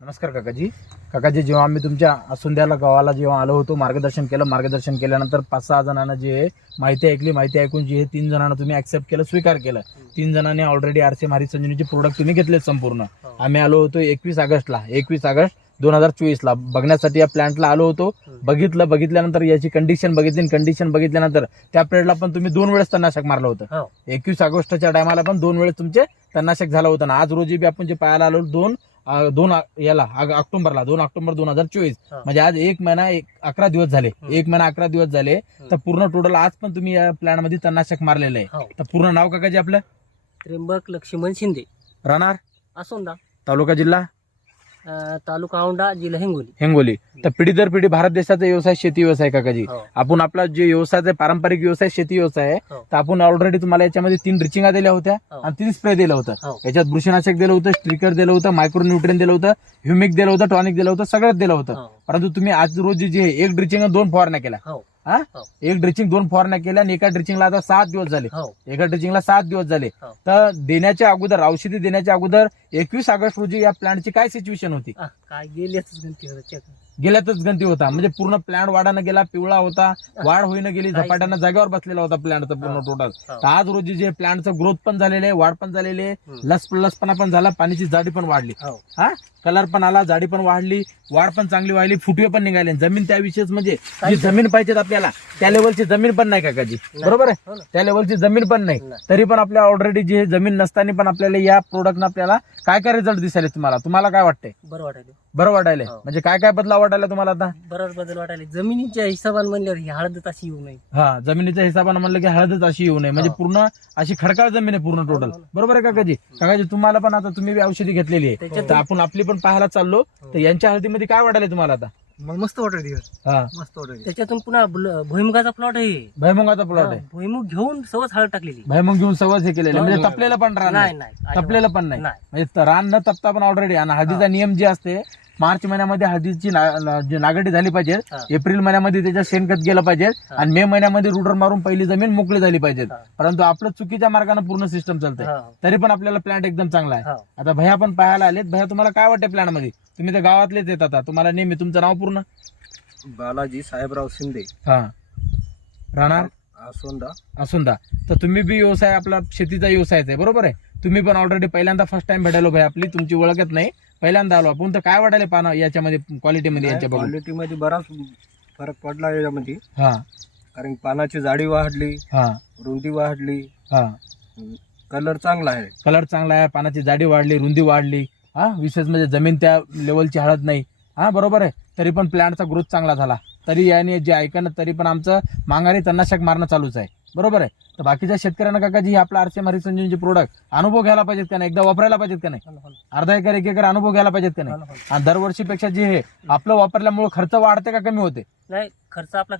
नमस्कार काकाजी जेव्हा आम्ही तुमच्या असुंद्याला गावाला जेव्हा आलो होतो मार्गदर्शन केल्यानंतर 5-6 जणांना जे माहिती ऐकली, माहिती ऐकून जे 3 जणांना तुम्ही ऍक्सेप्ट केलं, स्वीकार केलं. 3 जणांनी ऑलरेडी आरसीएम हरी संजीवनीचे प्रोडक्ट तुम्ही घेतले संपूर्ण. आम्ही आलो होतो 21 ऑगस्ट 2024 ला बघण्यासाठी या प्लांटला आलो होतो. बघितल्यानंतर याची कंडिशन बघितल्यानंतर त्या पिरियडला पण तुम्ही 2 वेळेस तणनाशक मारलं होतं. 21 ऑगस्टच्या टायमाला पण 2 वेळेस तुमचे तणनाशक झालं होतं ना. आज रोजी बी आपण जे पाहायला आलो 2 ऑक्टोबर 2024 म्हणजे आज 1 महिना 11 दिवस झाले. 1 महिना 11 दिवस झाले तर पूर्ण टोटल आज पण तुम्ही या प्लॅन मध्ये तणनाशक मारलेलं आहे. तर पूर्ण नाव काकाजी आपलं? त्र्यंबक लक्ष्मण शिंदे, राहणार असोंदा, तालुका जिल्हा तालुका औंढा, जिल्हा हिंगोली. तर पिढी दर पिढी भारत देशाचा व्यवसाय शेती व्यवसाय काकाजी. आपण आपला जे व्यवसाय पारंपरिक व्यवसाय शेती व्यवसाय आहे. तर आपण ऑलरेडी तुम्हाला याच्यामध्ये 3 ड्रिचिंगा दिल्या होत्या आणि 3 स्प्रे दिलं होतं. याच्यात बुरशीनाशक दिलं होतं, स्ट्रिकर दिलं होतं, मायक्रोन्यूट्रिएंट दिलं होतं, ह्युमिक दिलं होतं, टॉनिक दिलं होतं, सगळंच दिलं होतं. परंतु तुम्ही आज रोजी जे 1 ड्रिचिंग 2 फवारण्या केल्या. 1 ड्रिचिंग 2 फवारण्या केल्या आणि एका ड्रिचिंगला आता 7 दिवस झाले. एका ड्रिचिंगला 7 दिवस झाले. तर देण्याच्या अगोदर, औषधी देण्याच्या अगोदर 21 ऑगस्ट रोजी या प्लांटची काय सिच्युएशन होती? काय गेल्यातच गंती होता. म्हणजे पूर्ण प्लांट वाढानं गेला, पिवळा होता, वाढ होईनं गेली, झपाट्यानं जागेवर बसलेला होता प्लांटचा पूर्ण टोटल. तर आज रोजी जे प्लांटचं ग्रोथ पण झालेलं आहे, वाढ पण झालेली आहे, लसपणा पण झाला, पाण्याची जाडी पण वाढली, कलर पण आला, जाडी पण वाढली, वाढ पण चांगली व्हायली, फुटवे पण निघाले. जमीन त्याविषयीच म्हणजे जी जमीन पाहिजे आपल्याला त्या लेवलची जमीन पण नाही काकाजी, बरोबर आहे? त्या लेवलची जमीन पण नाही. तरी पण आपल्या ऑलरेडी जी जमीन नसताना पण आपल्याला या प्रोडक्टनं आपल्याला काय रिझल्ट दिसायले? तुम्हाला काय वाटतंय? बरं वाटायला म्हणजे काय बदलाव वाटायला तुम्हाला आता? बराच बदल वाटायला. जमिनीच्या हिशोबाने म्हणल्यावर ही हळदच अशी येऊ नये. जमिनीच्या हिशोबाने म्हणलं की हळदच अशी येऊ नये. म्हणजे पूर्ण अशी खडकाळ जमीन आहे पूर्ण टोटल, बरोबर आहे काकाजी? तुम्हाला पण आता तुम्ही औषधी घेतलेली आहे, तर आपण आपली पण पाहायला चाललो. तर यांच्या हळदीमध्ये काय वाटायला तुम्हाला आता? मस्त वाटत. मस्त वाटत. त्याच्यातून पुन्हा भुईमुगाचा प्लॉट आहे. भुईमुगाचा प्लॉट आहे. भुईमुग घेऊन सवच हळद टाकलेली. भुईमुग घेऊन सवच हे केलेलं म्हणजे तपलेलं पण रान नाही, तपलेलं पण नाही. म्हणजे रान न तपता पण ऑलरेडी. आणि हळदीचा नियम जे असते, मार्च महिन्यामध्ये हळदीची नागडी झाली पाहिजे, एप्रिल महिन्यामध्ये त्याच्यात शेणखत गेलं पाहिजे आणि मे महिन्यामध्ये रुडर मारून पहिली जमीन मोकळी झाली पाहिजे. परंतु आपलं चुकीच्या मार्गाने पूर्ण सिस्टम चालतंय. तरी पण आपल्याला प्लॅन्ट एकदम चांगला आहे. आता भैया पण पाहायला आलेत. भैया, तुम्हाला काय वाटतं प्लॅन मध्ये? तुम्ही तर गावातलेच येत. आता तुम्हाला नेहमी तुमचं नाव पूर्ण? बालाजी साहेबराव शिंदे, राहणार असुंदा. तर तुम्ही बी व्यवसाय आपला शेतीचा व्यवसायच आहे, बरोबर आहे? तुम्ही पण ऑलरेडी पहिल्यांदा फर्स्ट टाइम भेटायलो भाई, आपली तुमची ओळखत नाही, पहिल्यांदा आलो आपण. तर काय वाटायला पाना याच्यामध्ये क्वालिटीमध्ये? यांच्या क्वालिटीमध्ये बराच फरक पडला याच्यामध्ये. कारण पानाची जाडी वाढली, रुंदी वाढली, कलर चांगला आहे, पानाची जाडी वाढली, रुंदी वाढली. विशेष म्हणजे जमीन त्या लेवलची हळद नाही. बरोबर आहे. तरी पण प्लांटचा ग्रोथ चांगला झाला. तरी याने जे ऐकणं, तरी पण आमचं माघारी तणनाशक मारणं चालूच आहे, बरोबर आहे? तर बाकीच्या शेतकऱ्यांना काकाजी आपला आरसीएम हरी संजीवनीचे प्रोडक्ट अनुभव घ्यायला पाहिजेत का नाही? एकदा वापरायला पाहिजेत का नाही? अर्धा एकर 1 एकर अनुभव घ्यायला पाहिजेत का नाही? आणि दरवर्षीपेक्षा जे हे आपलं वापरल्यामुळे खर्च वाढते का कमी होते? नाही, खर्च आपला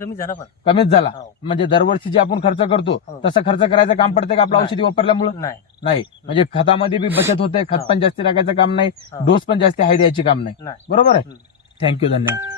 कमीच झाला. म्हणजे दरवर्षी जे आपण खर्च करतो तसं खर्च करायचं काम पडते का आपलं औषधी वापरल्यामुळे? नाही. म्हणजे खतामध्ये बी बचत होते, खत पण जास्ती टाकायचं काम नाही, डोस पण जास्ती हाय द्यायची काम नाही, बरोबर आहे? थँक्यू, धन्यवाद.